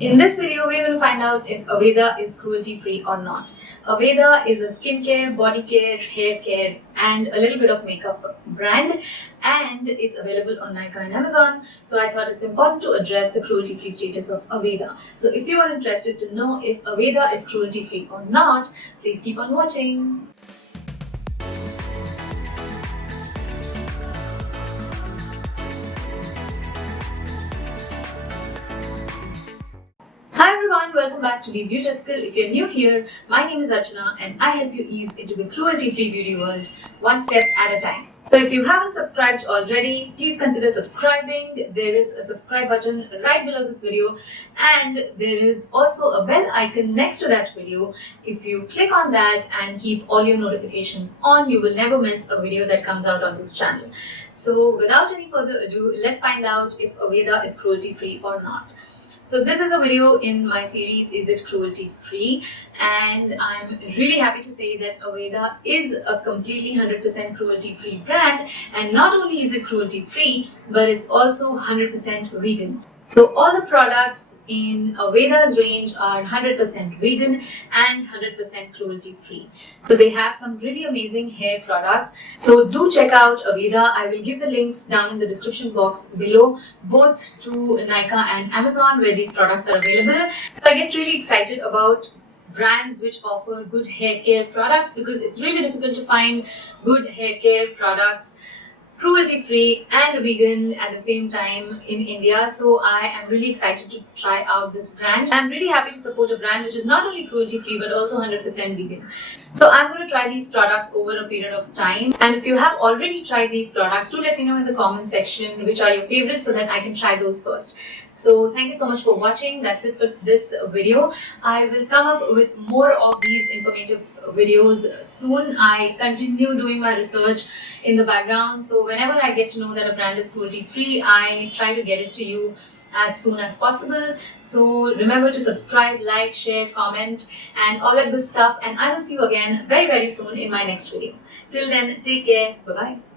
In this video, we're going to find out if Aveda is cruelty-free or not. Aveda is a skincare, body care, hair care, and a little bit of makeup brand, and it's available on Nykaa and Amazon. So I thought it's important to address the cruelty-free status of Aveda. So if you are interested to know if Aveda is cruelty-free or not, please keep on watching. Hi everyone, welcome back to Be Beautethical. If you're new here, my name is Archana and I help you ease into the cruelty-free beauty world one step at a time. So if you haven't subscribed already, please consider subscribing. There is a subscribe button right below this video and there is also a bell icon next to that video. If you click on that and keep all your notifications on, you will never miss a video that comes out on this channel. So without any further ado, let's find out if Aveda is cruelty-free or not. So this is a video in my series, Is It Cruelty Free? And I'm really happy to say that Aveda is a completely 100% cruelty free brand, and not only is it cruelty free, but it's also 100% vegan. So all the products in Aveda's range are 100% vegan and 100% cruelty free. So they have some really amazing hair products. So do check out Aveda. I will give the links down in the description box below, both to Nykaa and Amazon where these products are available. So I get really excited about brands which offer good hair care products, because it's really difficult to find good hair care products cruelty free and vegan at the same time in India. So I am really excited to try out this brand. I'm really happy to support a brand which is not only cruelty free but also 100% vegan. So I'm going to try these products over a period of time, and if you have already tried these products, do let me know in the comment section which are your favorites so that I can try those first. So thank you so much for watching. That's it for this video. I will come up with more of these informative videos soon. I continue doing my research in the background, so whenever I get to know that a brand is cruelty free, I try to get it to you as soon as possible. So remember to subscribe, like, share, comment and all that good stuff, and I will see you again very soon in my next video. Till then, take care. Bye bye.